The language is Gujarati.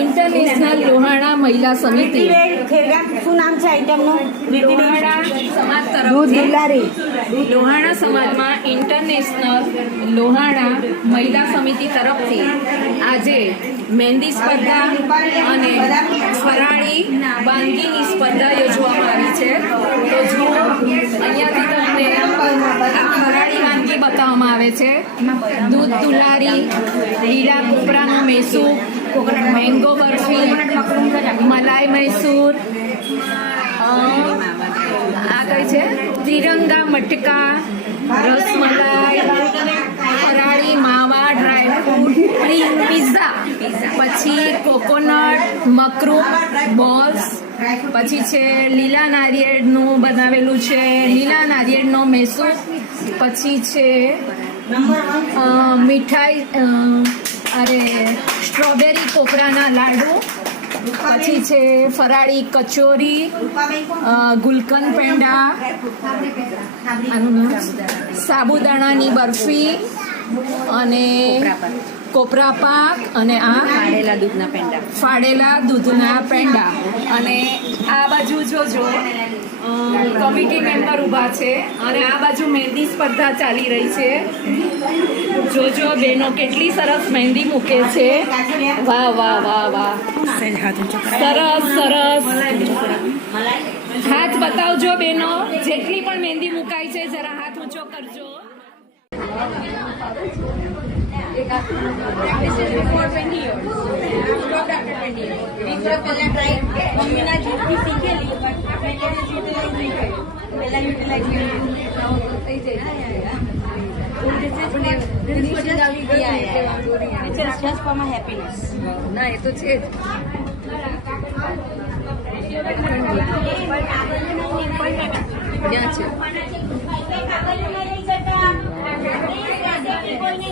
ઇન્ટરનેશનલ લોહાણા મહિલા સમિતિ. શું નામ છે આઈટમનું? લોહાણા સમાજ તરફ લોહાણા સમાજમાં ઇન્ટરનેશનલ લોહાણા મહિલા સમિતિ તરફથી આજે મહેંદી સ્પર્ધા અને ફરાળી વાનગીની સ્પર્ધા યોજવામાં આવી છે. તો જો અહીંયાથી તમને આ ફરાળી વાનગી આવે છે. દૂધ તુલારી લીલા કોપરાનો મેસૂ મેંગો બરફી, મલાઈ મૈસૂર આ કઈ છે? તિરંગા, મટકા, રસમલાઈ, ફરાળી, માવા ડ્રાયફ્રૂટ ક્રીમ પિઝા. પછી કોકોનટ, મકરૂ, બોલ્સ પછી છે લીલા નારિયેળનું બનાવેલું છે, લીલા નારિયેળનો મેસુ, પછી છે મીઠાઈ અરે, સ્ટ્રોબેરી કોપરાના લાડુ, પછી છે ફરાળી કચોરી ગુલકંદ પેંડા સાબુદાણાની બરફી અને કોપરા પાક અને આ ફાડેલા દૂધના પેંડા. ફાડેલા દૂધના પેંડા. અને આ બાજુ જોજો કમિટી મેમ્બર ઊભા છે અને આ બાજુ મહેંદી સ્પર્ધા ચાલી રહી છે. જોજો બેનો કેટલી સરસ મહેંદી મૂકે છે. વાહ વાહ વાહ વાહ. સરસ સરસ. હાથ બતાવજો બેનો જેટલી પણ મહેંદી મુકાય છે જરા હાથ ઊંચો કરજો. just for my happiness. ના એ તો છે જ ક્યાં છે